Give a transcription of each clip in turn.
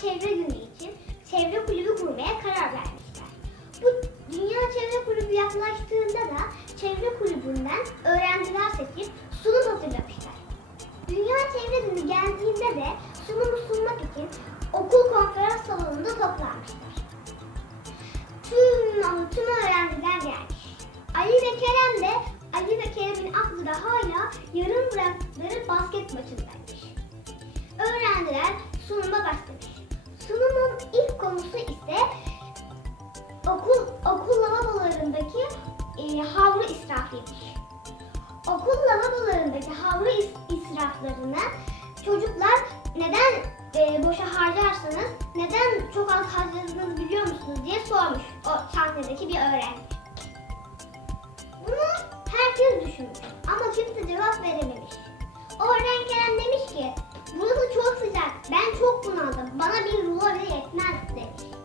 Çevre Günü için çevre kulübü kurmaya karar vermişler. Bu Dünya Çevre Kulübü yaklaştığında da çevre kulübünden öğrenciler seçip sunum hazırlamışlar. Dünya Çevre Günü geldiğinde de sunumu sunmak için okul konferans salonunda toplanmışlar. Tüm, tüm israflarını çocuklar neden e, boşa harcarsanız neden çok az harcadığınızı biliyor musunuz diye sormuş o sahnedeki bir öğrenci. Bunu herkes düşünmüş ama kimse cevap verememiş. O öğren Kerem demiş ki burası çok sıcak ben çok bunaldım bana bir rulo bile yetmez demiş.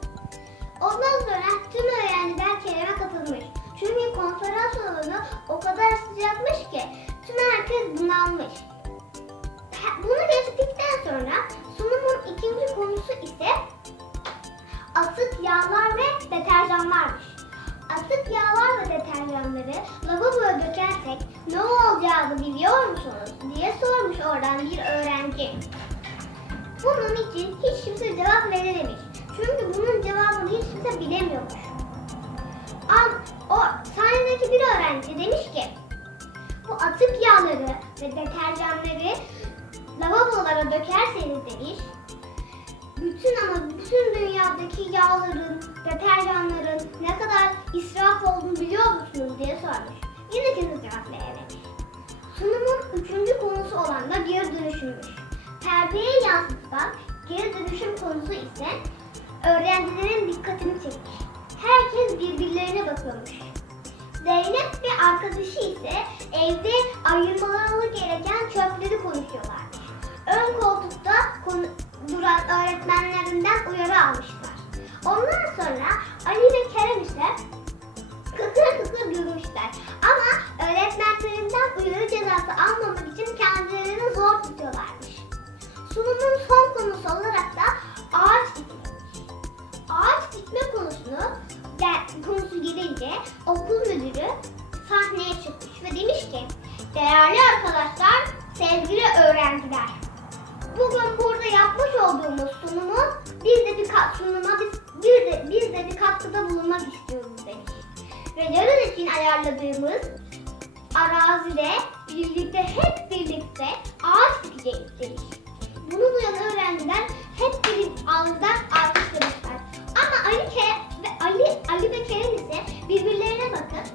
Ondan sonra tüm öğrenciler Kerem'e katılmış. Çünkü konferans salonu o kadar sıcakmış ki tüm herkes bunalmış. Bunu geçtikten sonra sunumun ikinci konusu ise atık yağlar ve deterjanlarmış. Atık yağlar ve deterjanları lavaboya dökersek ne olacağını biliyor musunuz diye sormuş oradan bir öğrenci. Bunun için hiç kimse cevap verememiş. Çünkü bunun cevabını hiç kimse bilemiyormuş. Am, o sahnedeki bir öğrenci demiş ki bu atık yağları ve deterjanları lavabolara dökerseniz demiş bütün ama bütün dünyadaki yağların, deterjanların ne kadar israf olduğunu biliyor musunuz diye sormuş. Yine kimse cevap verememiş. Sunumun üçüncü konusu olan da geri dönüşümmüş. Perdeye yansıtılan geri dönüşüm konusu ise öğrencilerin dikkatini çekmiş. Herkes birbirlerine bakıyormuş. Zeynep ve arkadaşı ise evde ayırmaları öğretmenlerinden uyarı almışlar. Ondan sonra Ali ve Kerem ise kıkır kıkır gülmüşler. Ama öğretmenlerinden uyarı cezası almamak için kendilerini zor tutuyorlarmış. Sunumun son konusu olarak da ayarladığımız arazide birlikte hep birlikte ağaç demiş. Bunu duyan öğrenciler hep birlikte ağızdan alkışlamışlar. Ama Ali, Ke ve Ali, Ali ve Kerem ise birbirlerine bakıp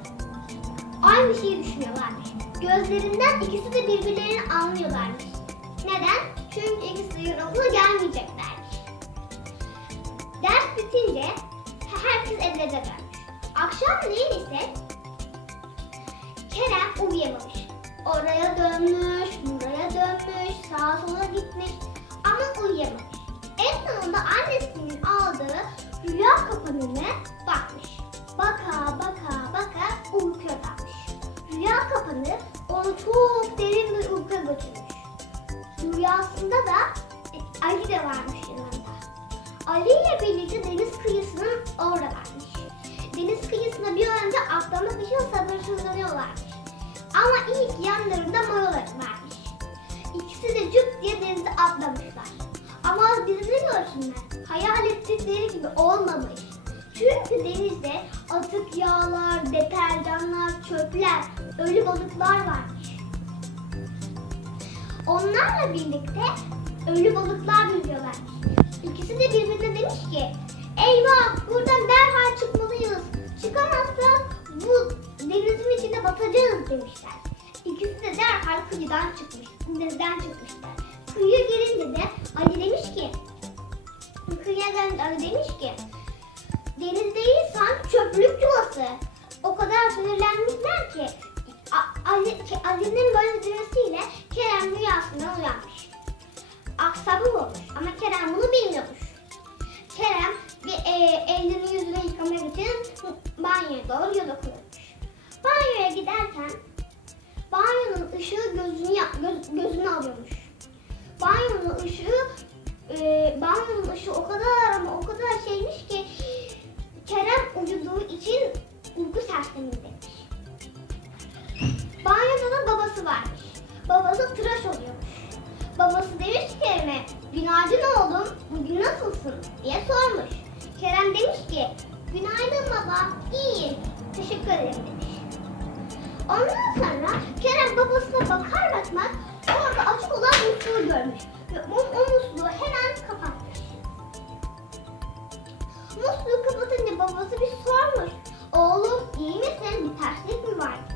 aynı şeyi düşünüyorlarmış. Gözlerinden ikisi de birbirlerini anlıyorlarmış. Neden? Çünkü ikisi de yarın gelmeyeceklermiş. Ders bitince herkes evde dönmüş. Akşamleyin ise Kerem uyuyamamış. Oraya dönmüş, buraya dönmüş, sağa sola gitmiş ama uyuyamamış. En sonunda annesinin aldığı rüya kapanına bakmış. Baka baka baka uykuya dalmış. Rüya kapanı onu çok derin bir uykuya götürmüş. Rüyasında da Ali de varmış yanında. Ali ile birlikte deniz kıyısının orada varmış. Deniz kıyısına bir önce atlamak için sabırsızlanıyorlarmış. Ama ilk yanlarında mayoları varmış. İkisi de cüp diye denize atlamışlar. Ama bizi görsünler? Hayal ettikleri gibi olmamış. Çünkü denizde atık yağlar, deterjanlar, çöpler, ölü balıklar varmış. Onlarla birlikte ölü balıklar yüzüyorlarmış. İkisi de birbirine demiş ki Eyvah buradan derhal kıyıdan çıkmış, denizden çıkmışlar. Kıyıya gelince de Ali demiş ki Kıyıya gelince Ali demiş ki Deniz değil sanki çöplük yuvası. O kadar sinirlenmişler ki Ali, Ali'nin böyle demesiyle görmüş. Ve o, o musluğu hemen kapatmış. Musluğu kapatınca babası bir sormuş. Oğlum iyi misin? Bir terslik mi var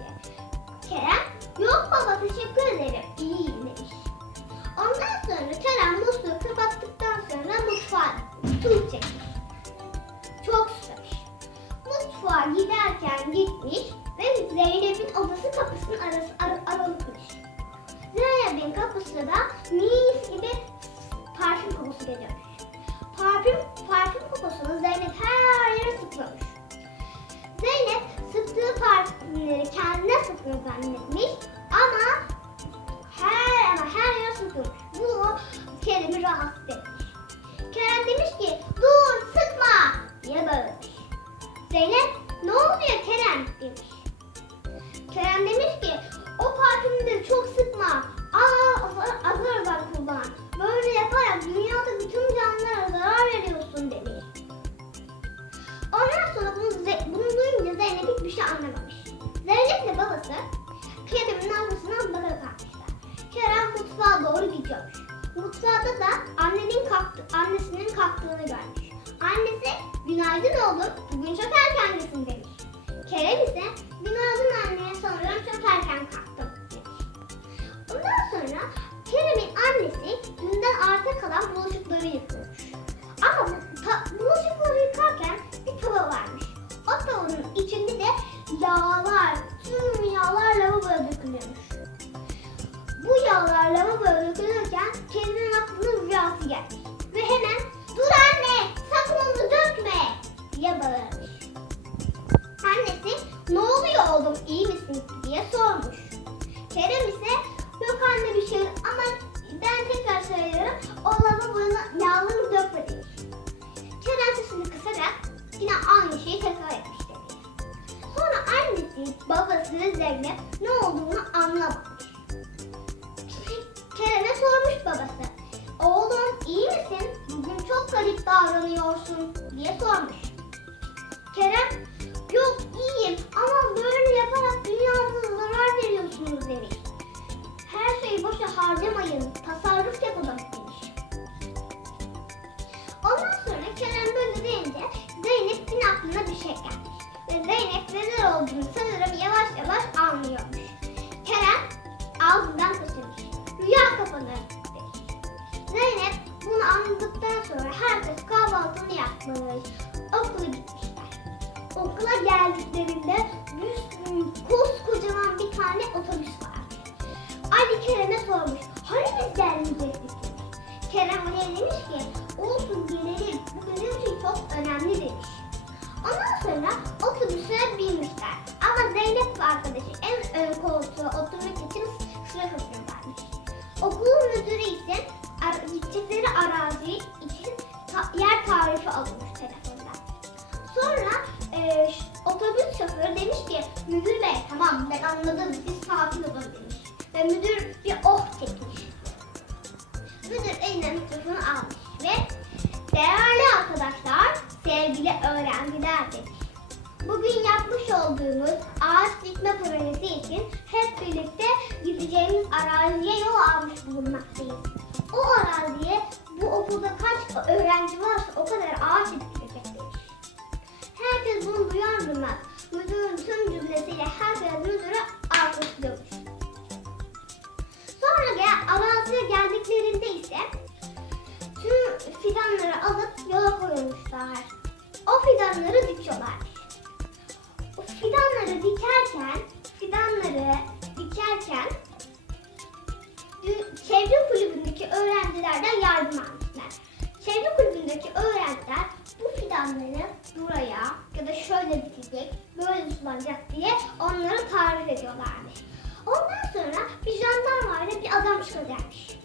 şey anlamamış. Zeynep'le babası Kerem'in arkasından baka kalkmışlar. Kerem mutfağa doğru gidiyormuş. Mutfağda da annenin kalktı, annesinin kalktığını görmüş. Annesi günaydın oğlum bugün çok erkendesin demiş. Kerem ise günaydın anne sanırım çok erken kalktım demiş. Ondan sonra Kerem'in annesi dünden arta kalan bulaşıkları yıkıyormuş. Ama yağlar, tüm yağlar lavaboya dökülüyormuş. Bu yağlar lavaboya dökülürken Kerem'in aklına rüyası gelmiş. Ve hemen dur anne sakın onu dökme diye bağırmış. Annesi ne oluyor oğlum iyi misin diye sormuş. Kerem ise yok anne bir şey ama ben tekrar söylüyorum o lavaboya yağları dökme demiş. Kerem sesini kısarak yine aynı şeyi tekrar annesi babası Zeynep ne olduğunu anlamamış. Kerem'e sormuş babası. Oğlum iyi misin? Bugün çok garip davranıyorsun diye sormuş. Kerem yok iyiyim ama böyle yaparak dünyamıza zarar veriyorsunuz demiş. Her şeyi boşa harcamayın, tasarruf yapalım demiş. Ondan sonra Kerem böyle deyince Zeynep'in aklına bir şey gelmiş. Ve Zeynep neler olduğunu sanırım yavaş yavaş anlıyormuş. Kerem ağzından kaçırmış. Rüya kapanır. Zeynep bunu anladıktan sonra herkes kahvaltını yapmış. Okula gitmişler. Okula geldiklerinde büyük, koskocaman bir tane otobüs var. Ali Kerem'e sormuş. Hani biz gelmeyecektik. Kerem Ali'ye demiş ki olsun gelelim. Bu bizim için çok önemli demiş. Ondan sonra otobüse binmişler. Ama Zeynep arkadaşı en ön koltuğa sevgili öğrenciler demiş. Bugün yapmış olduğumuz ağaç dikme projesi için hep birlikte gideceğimiz araziye yol almış bulunmaktayız. O araziye bu okulda kaç öğrenci varsa o kadar ağaç dikilecek demiş. Herkes bunu duyar duymaz. Müdürün tüm cümlesiyle herkes Çevre kulübündeki öğrenciler bu fidanları buraya ya da şöyle dikecek, böyle sulanacak diye onları tarif ediyorlarmış. Ondan sonra bir jandarma ile bir adam çıkacakmış.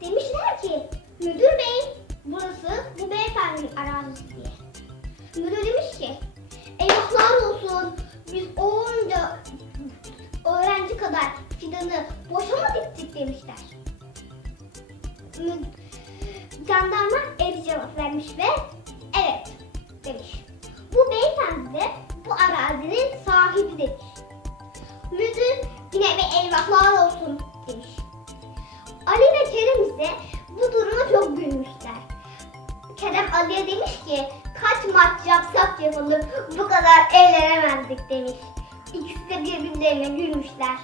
Demişler ki müdür bey burası bu beyefendinin arazisi diye. Müdür demiş ki eyvahlar olsun Ali ve Kerem ise bu duruma çok gülmüşler. Kerem Ali'ye demiş ki kaç maç yapsak yapalım bu kadar eğlenemezdik demiş. İkisi de birbirlerine gülmüşler.